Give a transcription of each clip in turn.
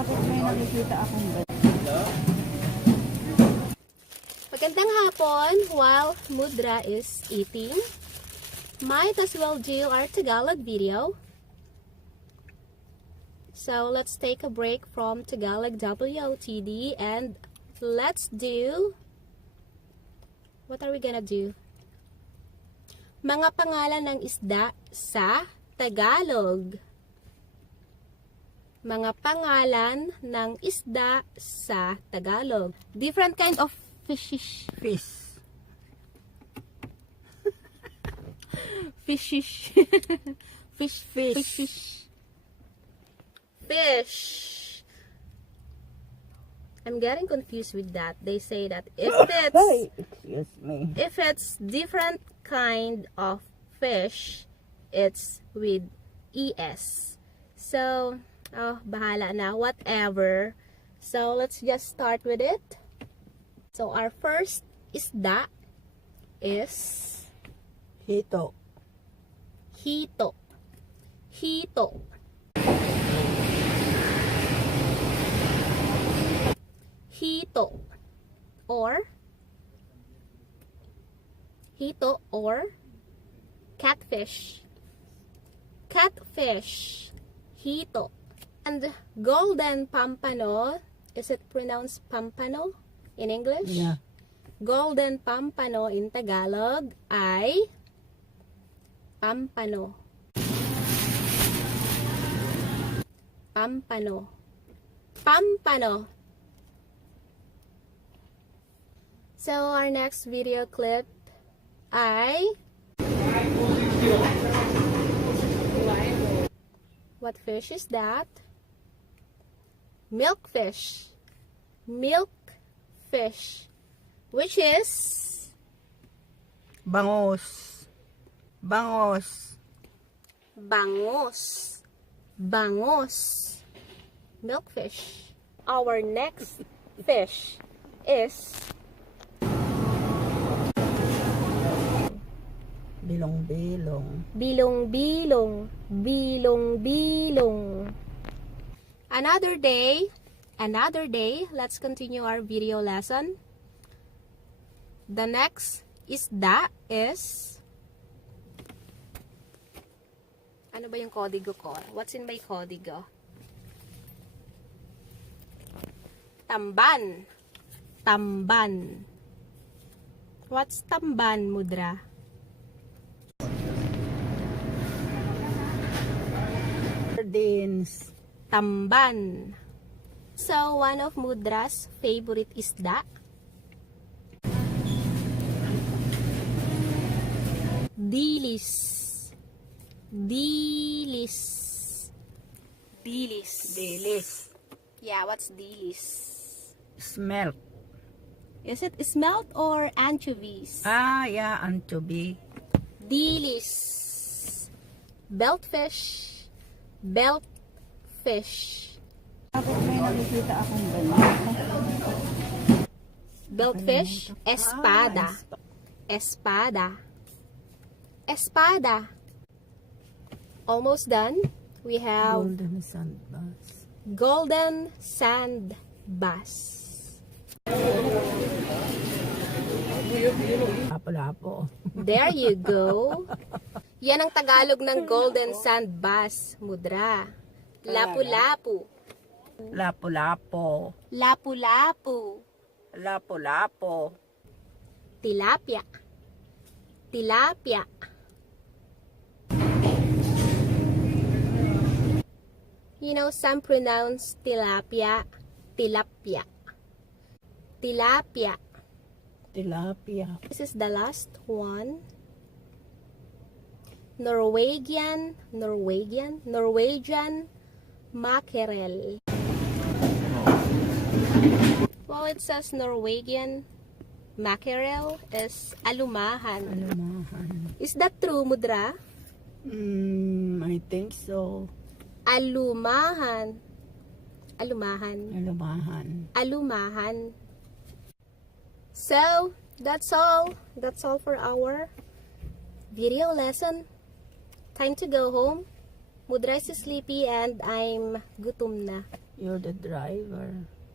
Bakit may nakikita akong Magandang hapon while Mudra is eating. Might as well do our Tagalog video. So let's take a break from Tagalog WOTD and let's do... What are we gonna do? Mga pangalan ng isda sa Tagalog. Mga pangalan ng isda sa Tagalog. Different kind of fishish. fish. Fishish. Fish. I'm getting confused with that. They say that if Excuse me. if it's different kind of fish, it's with ES. So, bahala na, whatever. So, let's just start with it. So, our first isda is Hito. hito. Or catfish. Hito. And golden pampano, is it pronounced pampano in English? Yeah. Golden pampano in Tagalog ay pampano. So our next video clip ay what fish is that? Milkfish. Which is Bangos. milkfish. Our next fish is Bilong-bilong. bilong. Another day. Let's continue our video lesson. The next isda is... Ano ba yung kodigo ko? What's in my kodigo? Tamban. What's tamban, Mudra? Sardines. Tamban. So, one of Mudra's favorite isda. Dilis. Yeah, what's dilis? Smelt. Is it smelt or anchovies? Yeah, anchovy. Dilis. Beltfish. Bakit may nakikita akong ganyan? Beltfish. Espada. Almost done. We have golden sand bass. Lapo-lapo. There you go. Yan ang Tagalog ng golden sand bass, Mudra. Lapu-lapu. Tilapia. You know, some pronounce tilapia. This is the last one. Norwegian mackerel. Well, it says Norwegian mackerel is alumahan. Is that true, Mudra? I think so. Alumahan. So, that's all for our video lesson. Time to go home. Mudra is sleepy and I'm gutom na. You're the driver.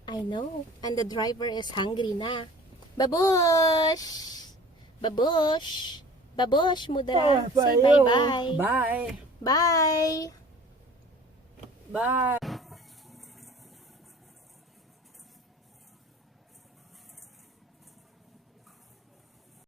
I know. And the driver is hungry na. Babush! Babush! Babush, mudra. Say bye-bye. Bye. Bye! Bye.